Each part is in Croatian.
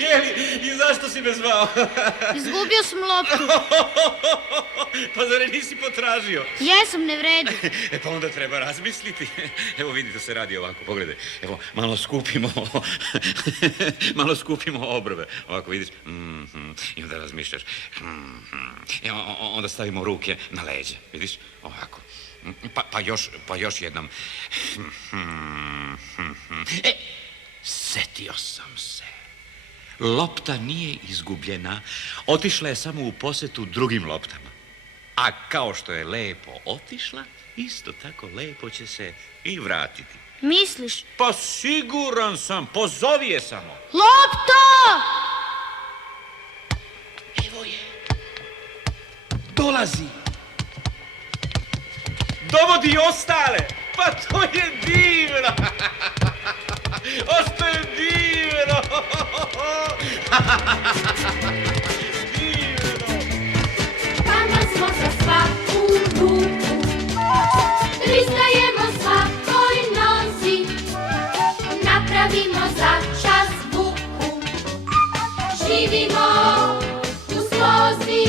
Jeli, i zašto si me zvao? Izgubio sam loptu. Pa zar je nisi potražio? Jesam, ne vredi. Pa onda treba razmisliti. Evo vidite, se radi ovako, pogledaj. Evo, malo skupimo obrve. Ovako vidiš. I onda razmišljaš. Onda stavimo ruke na leđe, vidiš? Ovako. Pa još jednom. Setio sam se. Lopta nije izgubljena, otišla je samo u posjetu drugim loptama. A kao što je lepo otišla, isto tako lepo će se i vratiti. Misliš? Pa siguran sam, pozovi je samo. Lopta! Evo je. Dolazi. Dovodi ostale. Pa to je divno. Osto je divno. Tamo smo za svaku ruku, pristajemo svakoj nozi, napravimo za čas buku, živimo u slozi,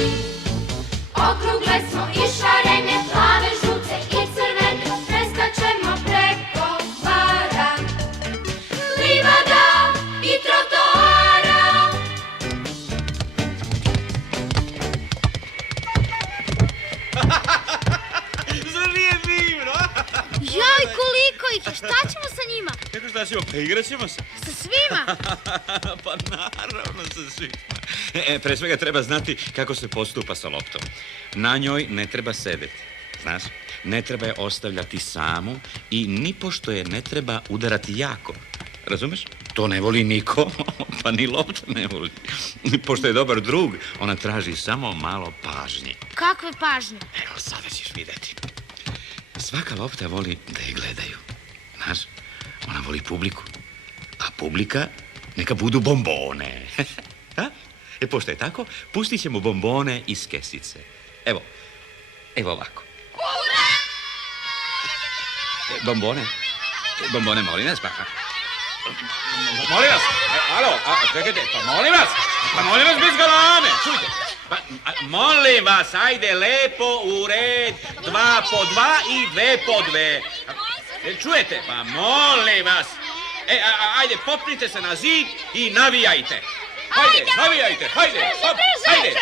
okrugle smo i šarene, plave, žute i crvene, preskačemo preko bara, livada i trotoara. Zar nije divno? Joj, koliko ih je, šta ćemo sa njima? Kako šta ćemo? Pa igrat ćemo se. Sa svima? Pa naravno sa svima. Pre svega treba znati kako se postupa sa loptom. Na njoj ne treba sedeti, znaš? Ne treba je ostavljati samu i nipošto je ne treba udarati jako. Razumeš? To ne voli niko, pa ni lopta ne voli. Pošto je dobar drug, ona traži samo malo pažnje. Kakve pažnje? Evo, sada ćeš vidjeti. Svaka lopta voli da je gledaju. Znaš, ona voli publiku. A publika neka budu bombone. Pošto je tako, pustit ćemo bombone iz kesice. Evo ovako. Bombone, molim vas, pa... Molim vas, alo, čekajte, pa molim vas bez galame, čujte. Pa, molim vas, ajde lepo u red, 2 po 2 i 2 po 2. Čujete, pa molim vas. Ajde, popnite se na zid i navijajte. Hajde, navijajte, hajde, hop, hajde.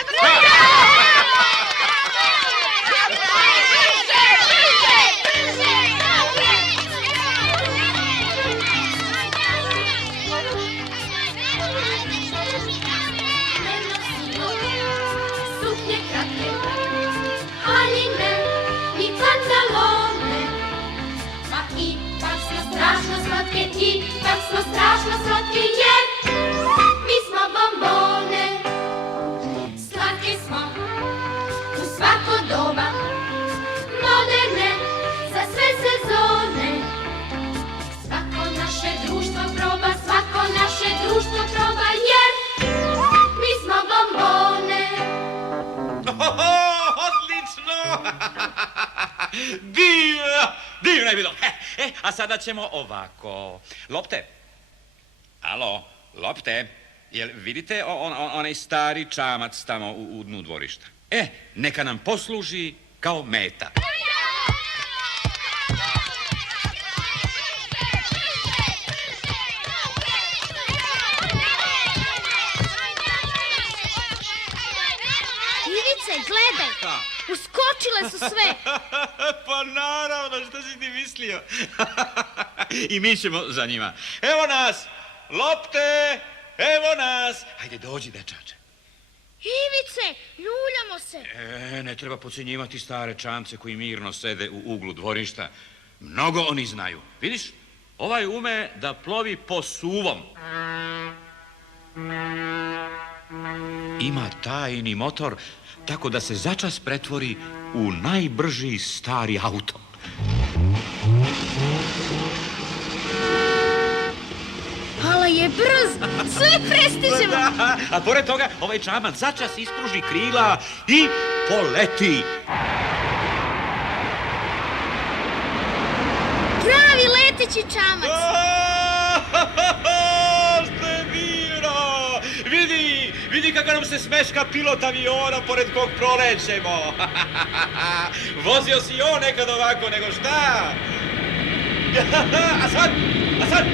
Suknje kratke, haljine i pantalone, ma ipak smo strašno slatke jer mi smo bombone. Slatke smo u svako doba, moderne za sve sezone. Svako naše društvo proba jer mi smo bombone. Odlično! Divno je bilo. A sada ćemo ovako. Lopte. Alo, lopte. Jel vidite onaj stari čamac tamo u dnu dvorišta? Neka nam posluži kao meta. Ivice, gledaj, uskočile su sve. Pa naravno, što si ti mislio? I mi ćemo za njima. Evo nas, lopte, evo nas. Hajde, dođi, dečače. Ivice, ljuljamo se. Ne treba podcjenjivati stare čamce koji mirno sede u uglu dvorišta. Mnogo oni znaju. Vidiš, ovaj ume da plovi po suvom. Ima tajni motor, tako da se začas pretvori u najbrži stari auto. Ala je brz, sve prestižemo. Da, a pored toga, ovaj čamac začas ispruži krila i poleti. Pravi leteći čamac. Što je vidi kako nam se smeška pilot aviona pored kog prolećemo. Vozio si i on nekad ovako, nego šta? A sad,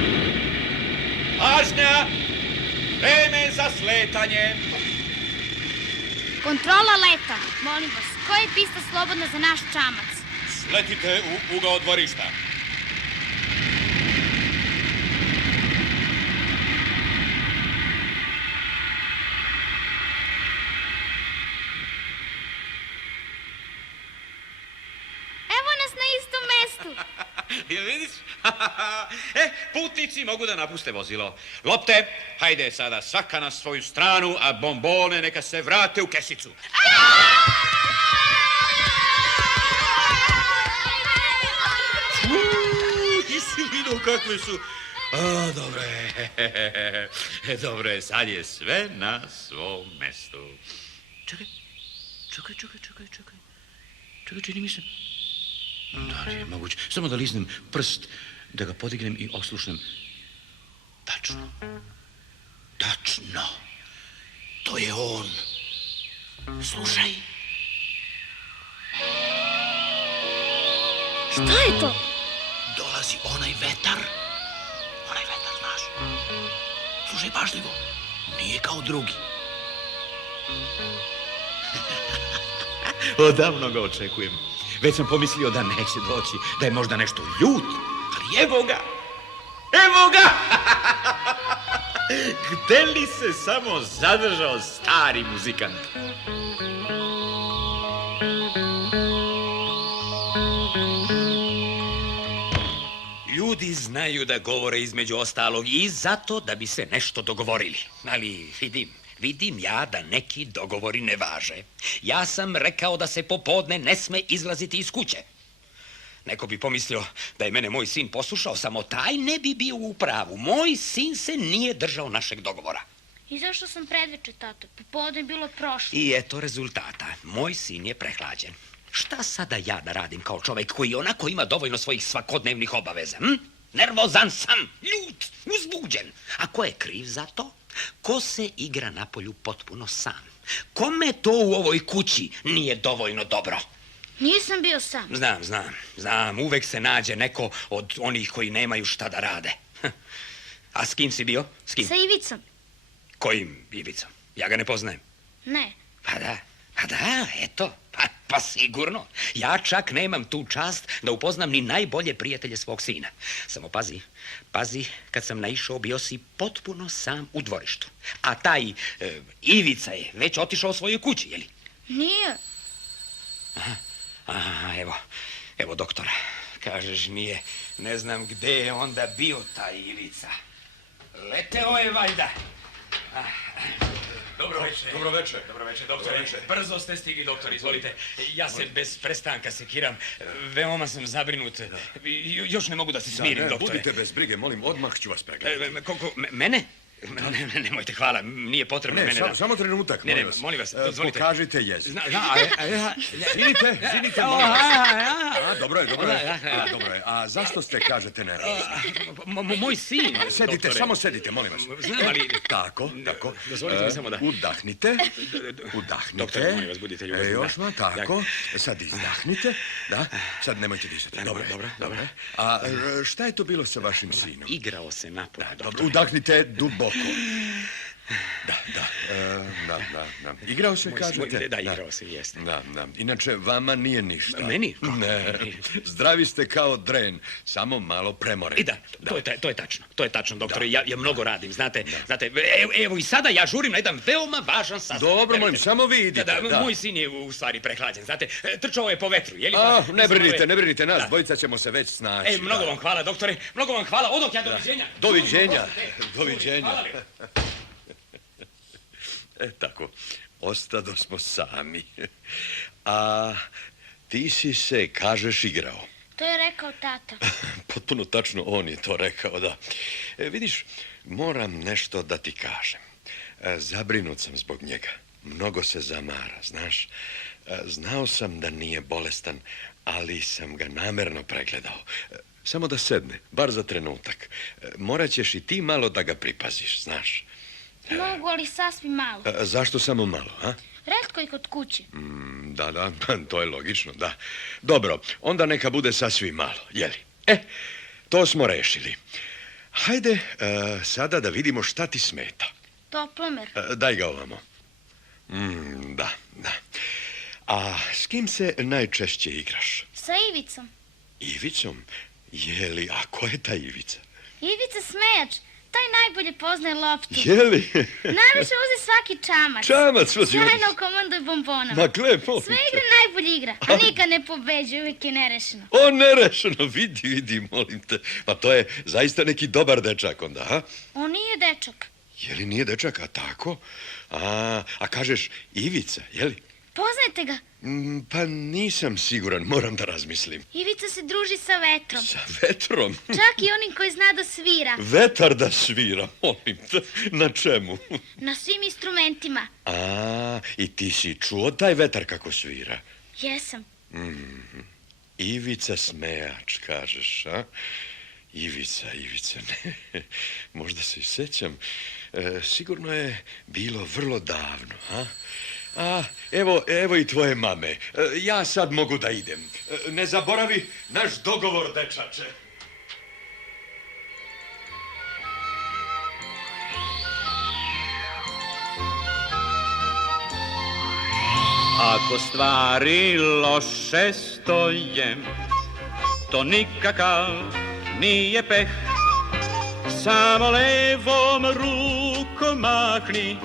pažnja, vreme za sletanje. Kontrola leta. Molim vas, koja je pista slobodna za naš čamac? Sletite u ugao dvorišta. Evo nas na istom mestu. Jel vidiš? Putnici mogu da napuste vozilo. Lopte, hajde sada svaka na svoju stranu, a bombone neka se vrate u kesicu. Nisi vidio kakve su... Dobro je, sad je sve na svom mestu. Čekaj, čini mi se... Da li je moguće? Samo da liznem prst, da ga podignem i oslušnem. Tačno. To je on. Slušaj. Šta je to? Dolazi onaj vetar, znaš. Slušaj pažljivo. Nije kao drugi. Odavno ga očekujem. Već sam pomislio da neće doći, da je možda nešto ljut, ali evo ga! Gde li se samo zadržao stari muzikant? Ljudi znaju da govore između ostalog i zato da bi se nešto dogovorili. Ali vidim ja da neki dogovori ne važe. Ja sam rekao da se popodne ne sme izlaziti iz kuće. Neko bi pomislio da je mene moj sin poslušao, samo taj ne bi bio u pravu. Moj sin se nije držao našeg dogovora. I zašto sam predveče, tato? Popodne je bilo prošlo. I eto rezultata. Moj sin je prehlađen. Šta sada ja da radim kao čovjek koji onako ima dovoljno svojih svakodnevnih obaveza? Nervozan sam, ljut, uzbuđen. A ko je kriv za to? Ko se igra napolju potpuno sam? Kome to u ovoj kući nije dovoljno dobro? Nisam bio sam. Znam, uvek se nađe neko od onih koji nemaju šta da rade. A s kim si bio? S kim? Sa Ivicom. Kojim Ivicom? Ja ga ne poznajem. Ne. Pa da, eto. Pa sigurno. Ja čak nemam tu čast da upoznam ni najbolje prijatelje svog sina. Samo pazi, kad sam naišao bio si potpuno sam u dvorištu. A taj Ivica je već otišao svojoj kući, jeli? Nije. Aha, evo doktora. Kažeš nije, ne znam gde je onda bio taj Ivica. Leteo je valjda. Dobro večer, doktore. Brzo ste stigli, doktor, izvolite. Ja se bez prestanka sekiram. Veoma sam zabrinut. Još ne mogu da se smirim, doktore. Budite bez brige, molim, odmah ću vas pregledati. Mene? Nemojte, hvala, nije potrebno mene da... Samo trenutak, molim vas, dozvolite. Pokažite jezik. Zinite, molim vas. Dobro je. A zašto ste, kažete, nervozni? Moj sin, Sedite, samo sedite, molim vas. Znam, ali... Tako. Dozvolite mi samo da... Udahnite. Doktore, molim vas, budite ljubazni. Još tako. Sad izdahnite. Da, sad nemojte disati. Dobro. A šta je to bilo sa vašim sinom? Igrao se napolju, doktore. Udahnite duboko. Da. Igrao se, kažete? Da, igrao se, jeste. Da. Inače, vama nije ništa. Meni? Ne. Zdravi ste kao dren, samo malo premoreni. I da, to je tačno, doktore. Ja mnogo radim, znate. Evo i sada ja žurim na jedan veoma važan sastanak. Dobro, molim, samo vi idite. Da, moj sin je u stvari prehlađen, znate. Trčao je po vetru, je li? Ne brinite, nas dvojica ćemo se već snaći. Mnogo vam hvala, doktore, mnogo vam hvala. Odok ja, doviđenja. Doviđenja. Tako, ostado smo sami. A ti si se, kažeš, igrao. To je rekao tata. Potpuno tačno, on je to rekao, da. Vidiš, moram nešto da ti kažem. Zabrinut sam zbog njega. Mnogo se zamara, znaš. Znao sam da nije bolestan, ali sam ga namerno pregledao. Samo da sedne, bar za trenutak. Morat ćeš i ti malo da ga pripaziš, znaš. Mogu, ali sasvim malo. Zašto samo malo, a? Retko i kod kuće. Da, to je logično, da. Dobro, onda neka bude sasvim malo, jeli? To smo rešili. Hajde sada da vidimo šta ti smeta. Toplomer. Daj ga ovamo. Da. A s kim se najčešće igraš? Sa Ivicom. Ivicom? Jeli, a ko je ta Ivica? Ivica Smejač. Taj najbolje poznaje loptu. Jeli? Najviše uze svaki čamac. Čamac? Sjajno komanduje bombonama. Ma gle, molim Sve te. igre najbolje igra, a nikad ne pobeđuje, uvijek je nerešeno. O, nerešeno, vidi, molim te. Pa to je zaista neki dobar dečak onda, a? On nije dečak. Jeli nije dečak, a tako? A kažeš Ivica, jeli? Poznajete ga? Pa nisam siguran, moram da razmislim. Ivica se druži sa vetrom. Sa vetrom? Čak i onim koji zna da svira. Vetar da svira, molim te. Na čemu? Na svim instrumentima. I ti si čuo taj vetar kako svira? Jesam. Ivica Smejač, kažeš, a? Ivica, ne. Možda se i sećam. Sigurno je bilo vrlo davno, a? Evo i tvoje mame. Ja sad mogu da idem. Ne zaboravi naš dogovor, dečače. Ako stvari loše stoje, to nikakav nije peh. Samo levom rukom mahni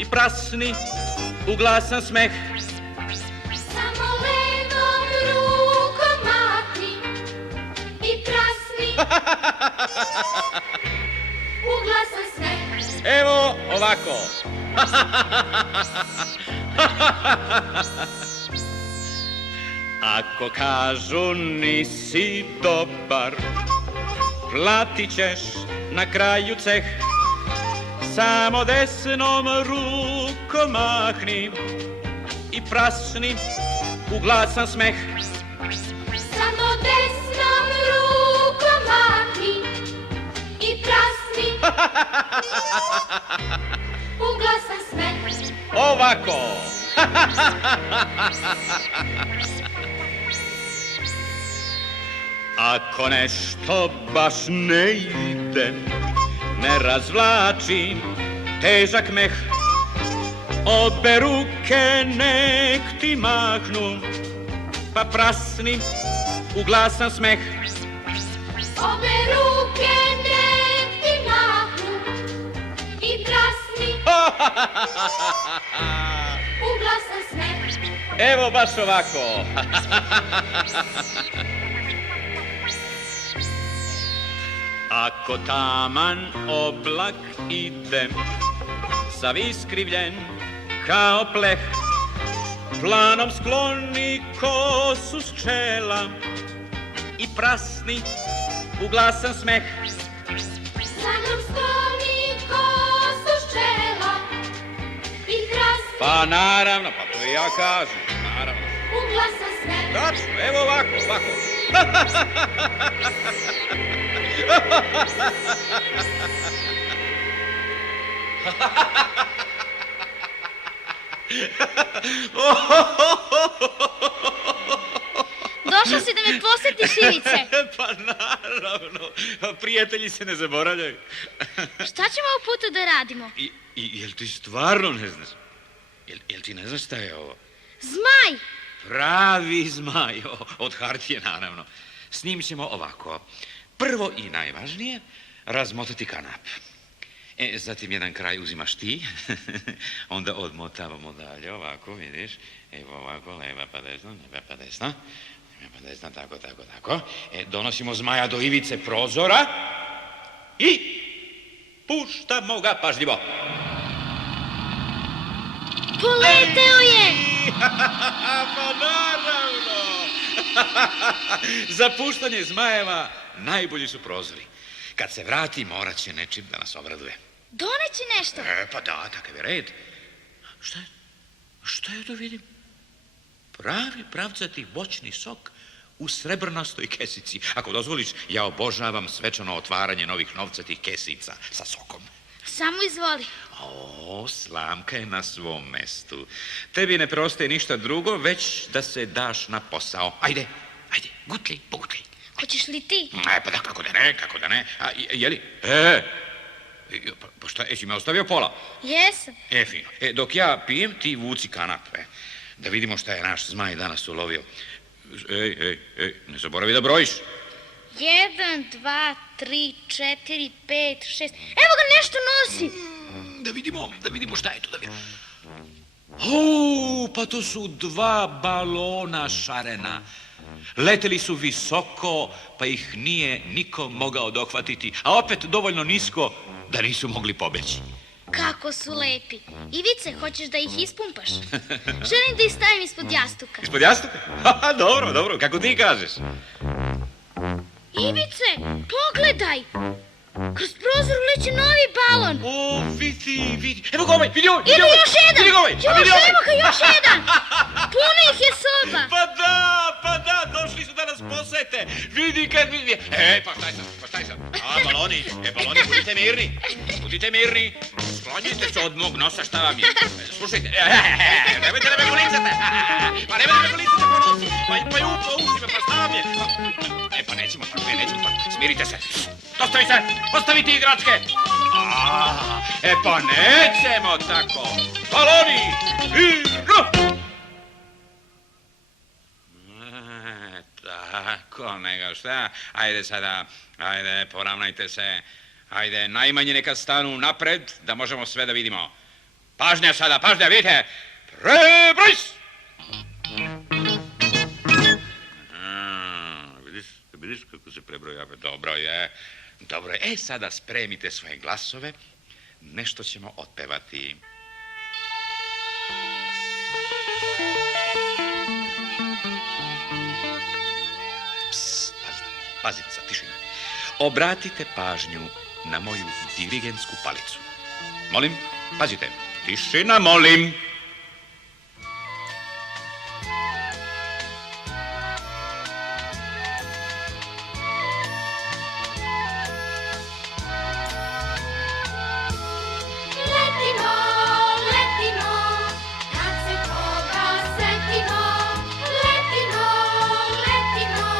i prasni u glasan smeh. Samo levom rukom mahni i prasni u glasan smeh. Evo ovako. Ako kažu nisi dobar, platit ćeš na kraju ceh. Samo desnom rukom mahni i prasni u glasan smeh. Samo desnom rukom mahni i prasni u glasan smeh. Ovako. Ako nešto baš ne ide, ne razvlači težak meh. Obe ruke nek ti mahnu, pa prasni u glasan smeh. Obe ruke nek ti mahnu i prasni u glasan smeh. Evo baš ovako. Ako taman oblak ide, sav iskrivljen kao pleh, planom skloni kosu s čela i prasni u glasan smeh. Planom skloni kosu s čela i prasni Pa naravno, pa to i ja kažem, naravno. u glasan smeh. Tačno, evo ovako. Došao si da me posjetiš, Ivice. Pa naravno, prijatelji se ne zaboravljaju. Šta ćemo ovog puta da radimo? Jel ti stvarno ne znaš? Jel ti ne znaš šta je ovo? Zmaj! Pravi zmaj, od hartije naravno. S njim ćemo ovako. Prvo i najvažnije, razmotati kanap. Zatim jedan kraj uzimaš ti, onda odmotavamo dalje, ovako, vidiš. Evo ovako, leva pa desna, leva pa desna. Leva pa desna, tako. Donosimo zmaja do ivice prozora i puštamo ga pažljivo. Poleteo je! Pa naravno! Za puštanje zmajeva najbolji su prozori. Kad se vrati, morat će nečim da nas obraduje. Doneći nešto. Pa da, takav je red. Šta je to vidim? Pravi pravcati voćni sok u srebrnastoj kesici. Ako dozvoliš, ja obožavam svečano otvaranje novih novcatih kesica sa sokom. Samo izvoli. O, Slamka je na svom mestu. Tebi ne preostaje ništa drugo, već da se daš na posao. Ajde, gutli, pogutli. Hoćeš li ti? Pa da, kako da ne. A, jeli? Pa šta, jesi me ostavio pola? Jesam. Fino. Dok ja pijem, ti vuci kanap. Da vidimo šta je naš zmaj danas ulovio. Ne zaboravi da brojiš. 1, 2, 3, 4, 5, 6. Evo ga, nešto nosi. Da vidimo šta je tu, da vidimo. Pa to su 2 balona šarena. Leteli su visoko, pa ih nije niko mogao dohvatiti, a opet dovoljno nisko da nisu mogli pobeći. Kako su lepi. Ivice, hoćeš da ih ispumpaš? Želim da ih stavim ispod jastuka. Ispod jastuka? Dobro, kako ti kažeš. Ivice, pogledaj. Kroz prozor uleće novi balon. Vidi. Evo ga ovaj, vidi ovaj. Ima još jedan. Vidi ga ovaj. Evo ga, još jedan. Puno ih je soba. Pa da, došli su da nas posete. Vidi kad vidi. Pa šta je sad? Baloni, budite mirni. Sklonite se od mog nosa, šta vam je? Slušajte, nemojte da me policate. Pa nemojte da me policate po nosu. Pa i po ušima, pa šta vam je? Pa nećemo tako, smirite se. Postavite igračke. Pa nećemo tako. Baloni, igru! Tako, nego šta? Ajde sada, poravnajte se. Ajde, najmanje neka stanu napred, da možemo sve da vidimo. Pažnja sada, vidite. Prebrojs! Vidiš kako se prebrojava? Dobro je. Sada spremite svoje glasove. Nešto ćemo otpevati. Pazite sad, tišina. Obratite pažnju na moju dirigentsku palicu. Molim, pazite. Tišina, molim. Letimo, kad se toga setimo. Letimo,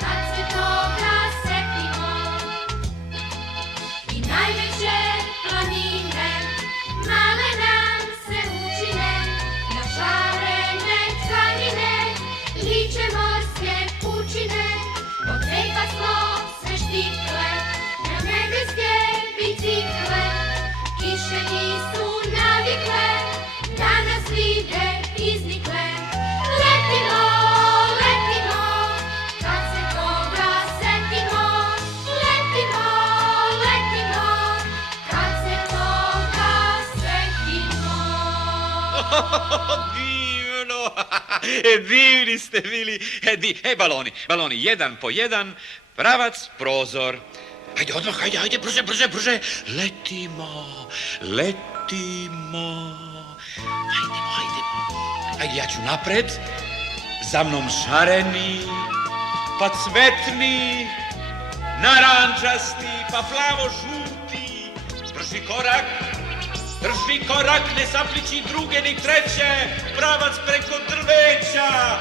kad se toga setimo. I najveće planine male nam se učine, na šarene tkanine liče morske pučine. Od veka smo se štikle na nebeske bicikle. Kiše nisu navikle da nas vide iznikle. Letimo, kad se toga setimo. Letimo, kad se toga setimo. Divno! Divni ste bili. Baloni, jedan po jedan, pravac, prozor. Ajde, odmah, ajde, brže. Letimo. Ajde, ja ću napred. Za mnom šareni, pa cvetni, narančasti, pa plavo-žuti. Drži korak, ne zapliči druge ni treće. Pravac preko drveća.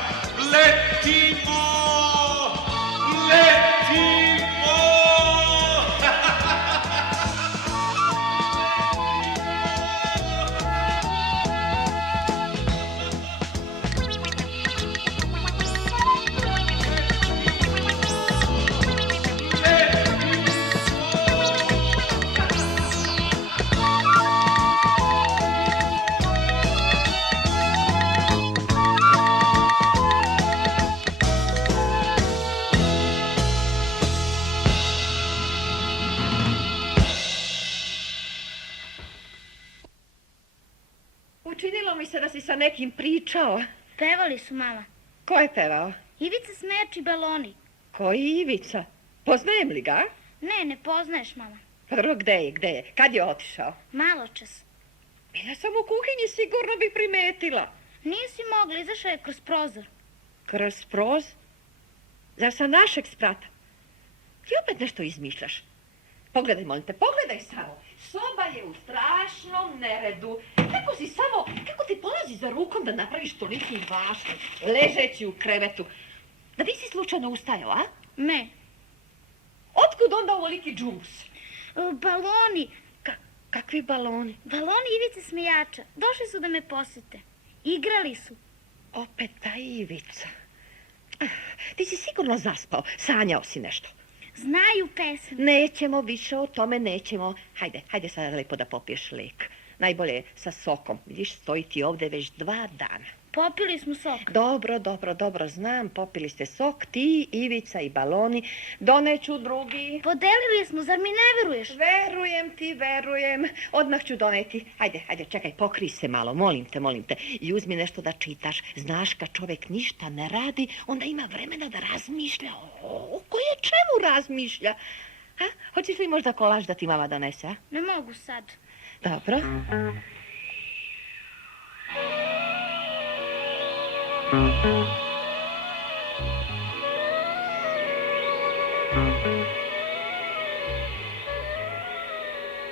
Letimo. Učinilo mi se da si sa nekim pričao. Pevali su, mama. Ko je pevao? Ivica Smejač i baloni. Koji Ivica? Poznajem li ga? Ne poznaješ, mama. Pa dobro, gde je? Kad je otišao? Malo čas. Bila sam u kuhinji, sigurno bi primetila. Nisi mogla, izašao je kroz prozor. Kroz prozor? Zar sa našeg sprata? Ti opet nešto izmišljaš. Pogledaj, molim te, pogledaj samo. Soba je u strašnom neredu. Kako ti polazi za rukom da napraviš toliki vašnik, ležeći u krevetu? Da nisi slučajno ustajao, a? Ne. Otkud onda ovoliki džumus? Baloni. Kakvi baloni? Baloni Ivice Smejača. Došli su da me posete. Igrali su. Opet ta Ivica. Ti si sigurno zaspao, sanjao si nešto. Znaju pesmu. Nećemo više o tome, nećemo. Hajde sada lepo da popiješ lek. Najbolje je sa sokom. Vidiš, stoji ti ovde već 2 dana. Popili smo sok. Dobro, znam, popili ste sok, ti, Ivica i baloni. Doneću drugi. Podelili smo, zar mi ne veruješ? Verujem. Odmah ću doneti. Hajde, čekaj, pokrij se malo, molim te. I uzmi nešto da čitaš. Znaš, kad čovjek ništa ne radi, onda ima vremena da razmišlja. O koje čemu razmišlja? Hoćeš li možda kolaž da ti mama donese, a? Ne mogu sad. Dobro.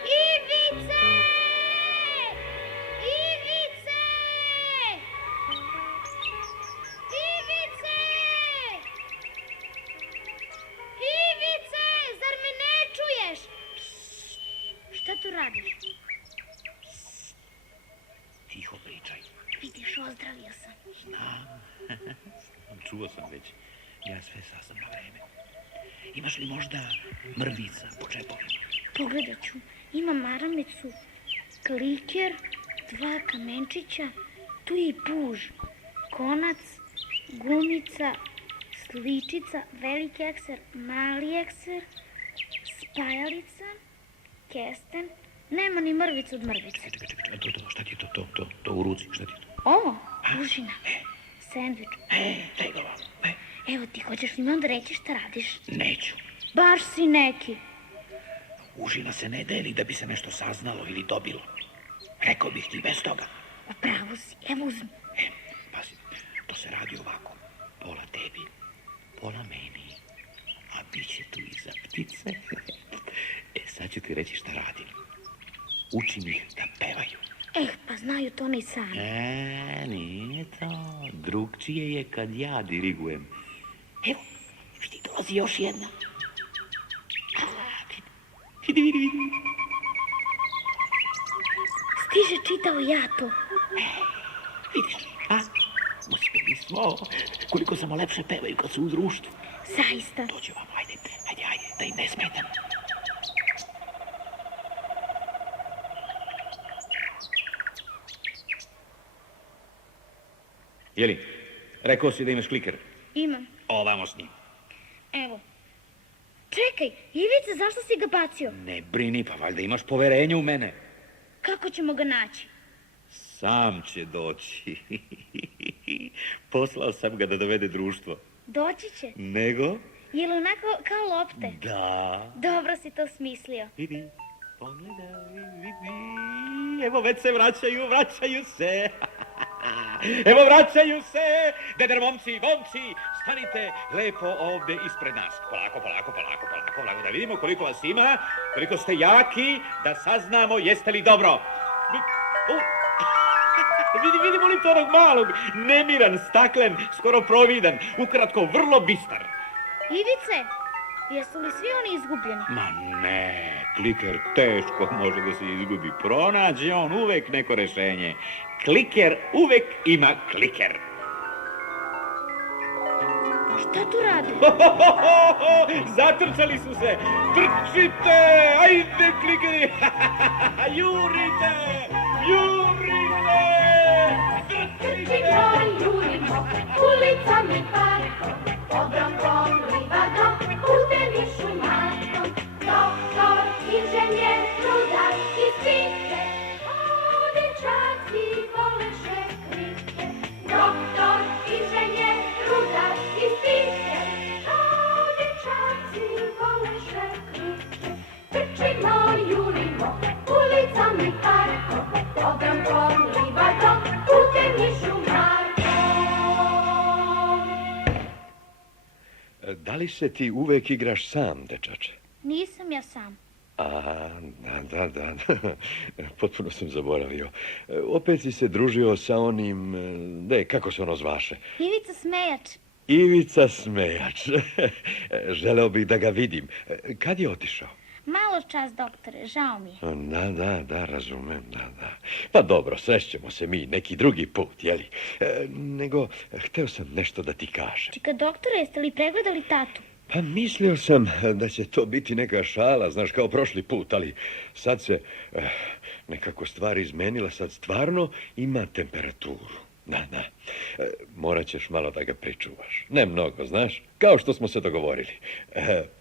Ivice! Ivice! Ivice! Ivice! Zar me ne čuješ? Šta tu radiš? Tiho pričaj. Vidiš, ozdravio sam. Čuo sam već. Ja sve saznam na vreme. Imaš li možda mrvica po čepovima? Pogledat ću. Ima maramicu, kliker, 2 kamenčića, tu je i puž, konac, gumica, sličica, veliki ekser, mali ekser, spajalica, kesten. Nema ni mrvica od mrvice. Čekaj, to, šta ti je to u ruci, šta ti je to? O, užina, sendvič. Daj ga vam, Evo ti, hoćeš mi onda reći šta radiš? neću. Baš si neki. Užina se ne deli da bi se nešto saznalo ili dobilo. Rekao bih ti bez toga. Upravo si, evo uzmi. Pazi, to se radi ovako. Pola tebi, pola meni. A bit će tu i za ptice. Sad ću ti reći šta radim. Učim ih da pevaju. Pa znaju to ni sami. Nije to. Drugčije je kad ja dirigujem. Evo, ti dolazi još jedna. Vidi. Stiže čitao ja to. Vidiš, a? Uspjeli smo. Koliko samo lepše pevaju kad su u društvu. Zaista. Dođe vam, ajde, da im ne smetam. Jeli, rekao si da imaš kliker. Imam. Ovamo s njim. Evo. Čekaj, Ivice, zašto si ga bacio? Ne brini, pa valjda imaš poverenje u mene. Kako ćemo ga naći? Sam će doći. Poslao sam ga da dovede društvo. Doći će. Nego? Je li onako kao lopte? Da. Dobro si to smislio. Vidi, pogledaj, vidi. Evo već se vraćaju se. Evo vraćaju se. Deder momci, stanite lepo ovde ispred nas. Polako, da vidimo koliko vas ima, koliko ste jaki, da saznamo jeste li dobro. Vidimo li to onog malog, nemiran, staklen, skoro providan, ukratko vrlo bistar. Ivice, jesu li svi oni izgubljeni? Ma ne, kliker teško može da se izgubi. Pronađe on uvek neko rešenje. Kliker uvek ima kliker. Šta tu rade? Zatrčali su se. Trčite, ajde klikeri. Jurite. Trčimo, jurimo, ulicami parkom, obronkom, livadom, putem i šumarkom. Doktor, inženjer, rudar i spite, a dečaci vole šekrike. Doktor, inženjer, rudar i spite, a dečaci vole šekrike. Trčimo, jurimo, ulicami parkom, obronkom, livadom, putem i šumarkom. Da li se ti uvek igraš sam, dečače? Nisam ja sam. Da. Potpuno sam zaboravio. Opet si se družio sa onim... kako se ono zvaše? Ivica Smejač. Ivica Smejač. Želeo bih da ga vidim. Kad je otišao? Malo čas, doktore, žao mi je. Da, razumem, da. Pa dobro, srećemo se mi neki drugi put, jeli? Nego, hteo sam nešto da ti kažem. Čika, doktore, jeste li pregledali tatu? Pa mislio sam da će to biti neka šala, znaš, kao prošli put, ali sad se nekako stvar izmenila, sad stvarno ima temperaturu. Da. Morat ćeš malo da ga pričuvaš. Ne mnogo, znaš, kao što smo se dogovorili.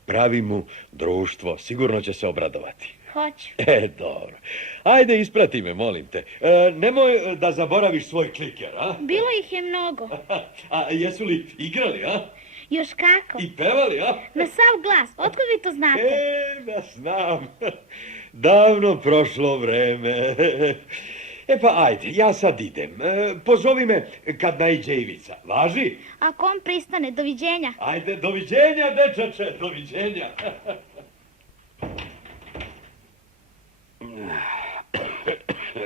Pravi mu društvo, sigurno će se obradovati. Hoću. Dobro. Ajde, isprati me, molim te. Nemoj da zaboraviš svoj kliker, a? Bilo ih je mnogo. A jesu li igrali, a? Još kako? I pevali, a? Na sav glas. Otkud vi to znate? Da znam. Davno prošlo vreme. Pa ajde, ja sad idem. Pozovi me kad naiđe Ivica. Važi? Ako on pristane, doviđenja. Ajde, doviđenja, dečače, doviđenja.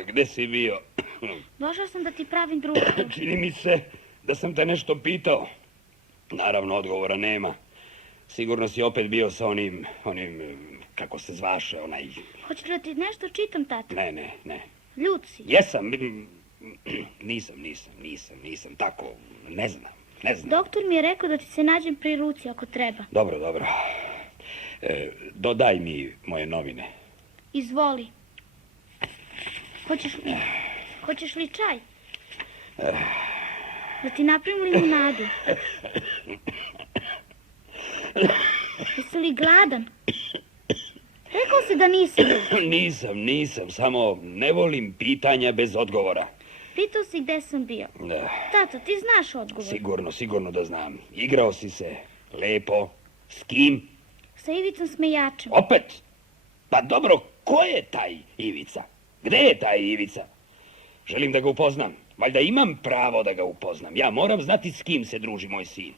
Gde si bio? Došao sam da ti pravim društvo. Čini mi se da sam te nešto pitao. Naravno, odgovora nema. Sigurno si opet bio sa onim, kako se zvaše, onaj... Hoćeš da ti nešto čitam, tata? Ne. Ljud si. Jesam, nisam, tako, ne znam. Doktor mi je rekao da ti se nađem pri ruci ako treba. Dobro. Dodaj mi moje novine. Izvoli. Hoćeš li čaj? Da ti napravim limunadu? Jesi li gladan? Rekao si da nisi. Nisam, samo ne volim pitanja bez odgovora. Pitao si gde sam bio. Da. Tato, ti znaš odgovor. Sigurno da znam. Igrao si se lepo. S kim? Sa Ivicom Smejačem. Opet? Pa dobro, ko je taj Ivica? Gde je taj Ivica? Želim da ga upoznam. Valjda imam pravo da ga upoznam. Ja moram znati s kim se druži moj sin.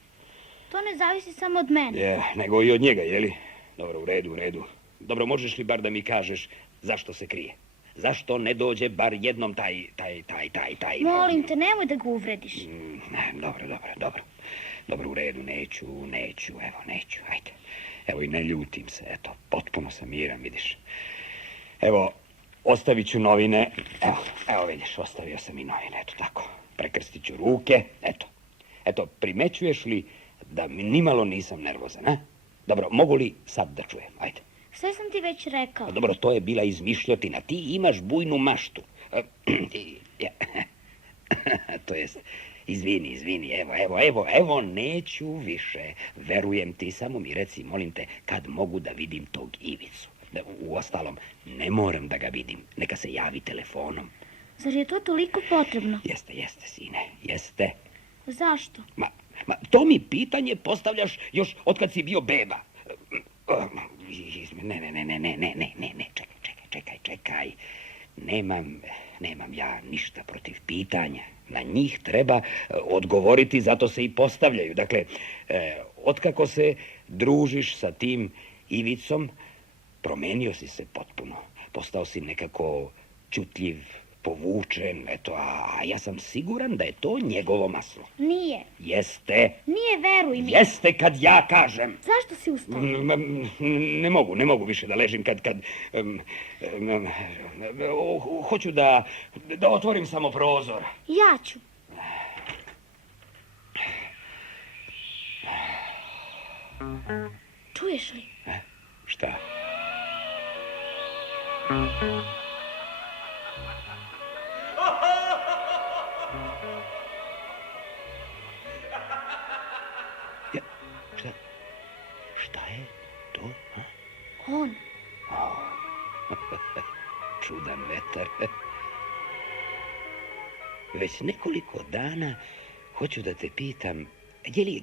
To ne zavisi samo od mene. Nego i od njega, jeli? Dobro, u redu. Dobro, možeš li bar da mi kažeš zašto se krije? Zašto ne dođe bar jednom taj... Molim te, nemoj da ga uvrediš. Dobro, u redu, neću, ajde. Evo i ne ljutim se, eto, potpuno sam miran, vidiš. Evo, ostavit ću novine, evo vidiš, ostavio sam i novine, eto tako. Prekrstit ću ruke, eto, primećuješ li da mi nimalo nisam nervozan, a? Dobro, mogu li sad da čujem, ajde. Sve sam ti već rekao. A dobro, to je bila izmišljotina. Ti imaš bujnu maštu. To jest, izvini, evo, neću više. Verujem ti, samo mi reci, molim te, kad mogu da vidim tog Ivicu. Uostalom, ne moram da ga vidim. Neka se javi telefonom. Zar je to toliko potrebno? Jeste, sine, jeste. Zašto? Ma, to mi pitanje postavljaš još otkad si bio beba. Ne, čekaj. Nemam ja ništa protiv pitanja. Na njih treba odgovoriti, zato se i postavljaju. Dakle, otkako se družiš sa tim Ivicom, promenio si se potpuno. Postao si nekako čutljiv, povučen, eto, a ja sam siguran da je to njegovo maslo. Nije. Jeste. Nije, veruj mi. Jeste kad ja kažem. Zašto si ustao? Ne mogu više da ležim kad... Hoću da otvorim samo prozor. Ja ću. Čuješ li? Šta? Šta je to? On. Čudan vetar. Već nekoliko dana hoću da te pitam,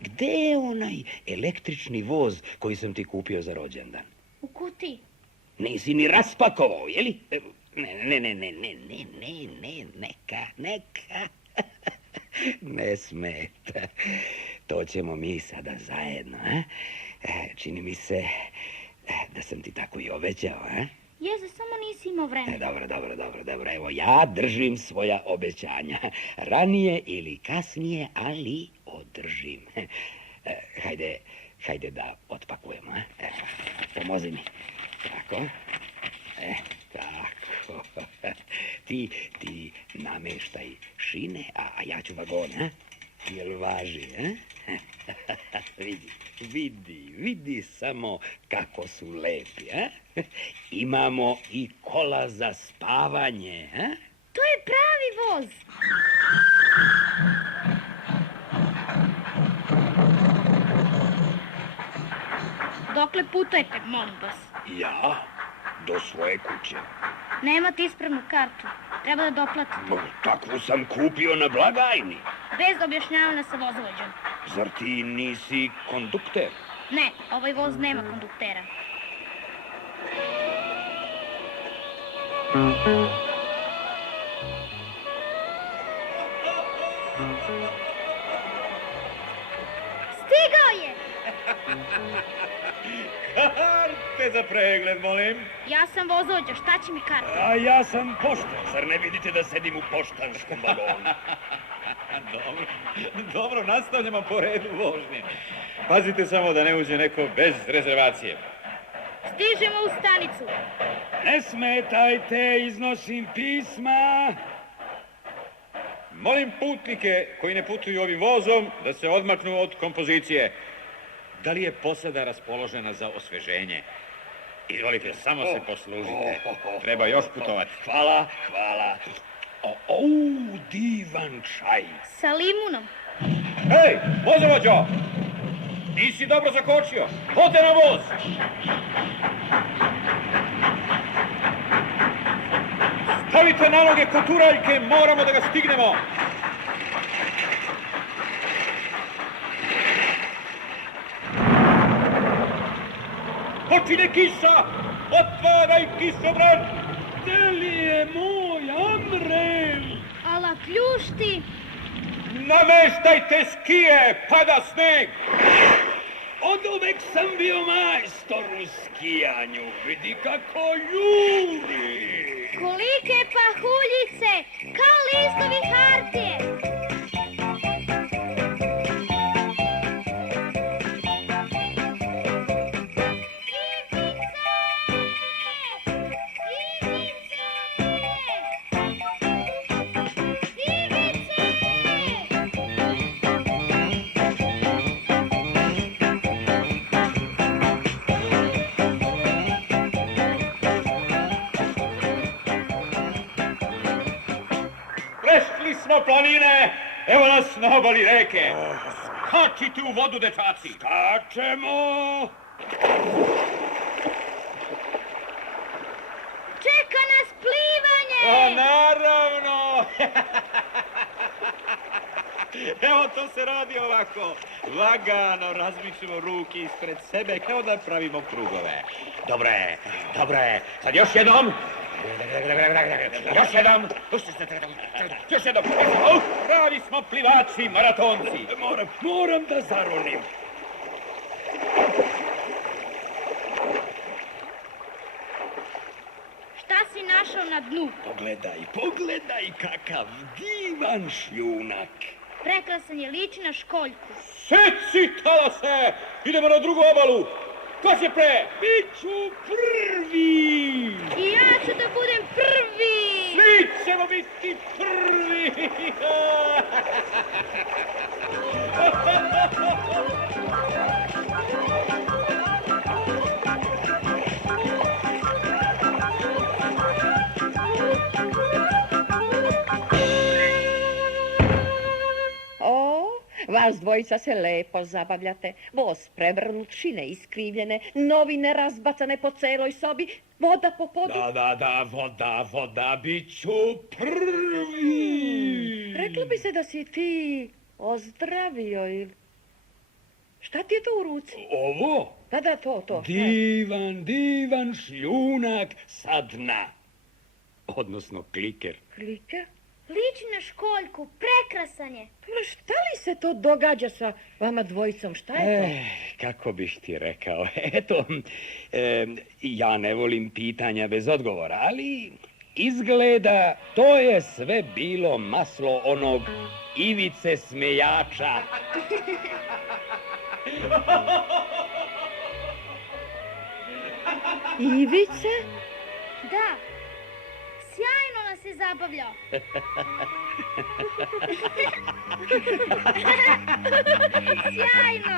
gde je onaj električni voz koji sam ti kupio za rođendan? U kutiji. Nisi ni raspakovao, jeli? Ne, neka. Ne smeta. To ćemo mi sada zajedno, a? Čini mi se Da sam ti tako i obećao, a? Jeze, samo nisi imao vremena. Dobro. Evo, ja držim svoja obećanja. Ranije ili kasnije, ali održim. Hajde da otpakujemo, a? Evo, pomozi mi. Tako. Tako. Ti nameštaj šine, a ja ću vagon, a? Jel važi, a? Vidi samo kako su lepi, a? Imamo i kola za spavanje, a? To je pravi voz. Dokle putujete, molim vas? Ja? Do svoje kuće. Nemate ispravnu kartu. Treba da doplatite. Takvu sam kupio na blagajni. Bez objašnjavanja sa vozovođom. Zar ti nisi kondukter? Ne, ovaj voz nema konduktera. Stigao je! Karte za pregled, molim. Ja sam vozovođa, šta će mi karta? A ja sam poštar. Zar ne vidite da sedim u poštanskom vagonu? Dobro, nastavljamo po redu vožnje. Pazite samo da ne uđe neko bez rezervacije. Stižemo u stanicu. Ne smetajte, iznosim pisma. Molim putnike koji ne putuju ovim vozom da se odmaknu od kompozicije. Da li je posada raspoložena za osveženje? Izvolite, samo se poslužite. Treba još putovati. Hvala. Divan čaj. Sa limunom. Hej, vozovođo! Nisi dobro zakočio. Ode na voz! Stavite na noge koturaljke, moramo da ga stignemo. Počine kiša! Otvaraj kišobran! Gde li je moj Andrej? Ala kljušti. Nameštajte skije, pada sneg! Od uvek sam bio majstor u skijanju. Vidi kako juri. Kolike pahuljice, kao listovi hartije. Prešli smo planine, evo nas na obali reke. Skačite u vodu, dečaci. Skačemo. Čeka nas plivanje. Pa naravno. Evo to se radi ovako. Lagano razmišljamo ruke ispred sebe kao da pravimo krugove. Dobro je. Sad još jednom. Još jednom. Pravi smo plivači, maratonci. Moram da zaronim. Šta si našao na dnu? Pogledaj kakav divan šljunak. Prekrasan je, liči na školjku. Seci talase! Idemo na drugu obalu. Ko će pre? Biću prvi. I ja ću da budem prvi. Svi ćemo biti prvi. Vas dvojica se lepo zabavljate. Voz prevrnut, šine iskrivljene, novine razbacane po celoj sobi, voda po podu. Voda, bit ću prvi. Reklo bi se da si ti ozdravio ili... Šta ti je to u ruci? Ovo? Da, to. Divan šljunak sa dna. Odnosno kliker. Klike? Liči na školjku, prekrasan je. Ma šta li se to događa sa vama dvojicom? Šta je to? Kako bih ti rekao? Eto, ja ne volim pitanja bez odgovora, ali izgleda to je sve bilo maslo onog Ivice smejača. Ivice? Da, sjajno nas je zabavljao. Sjajno.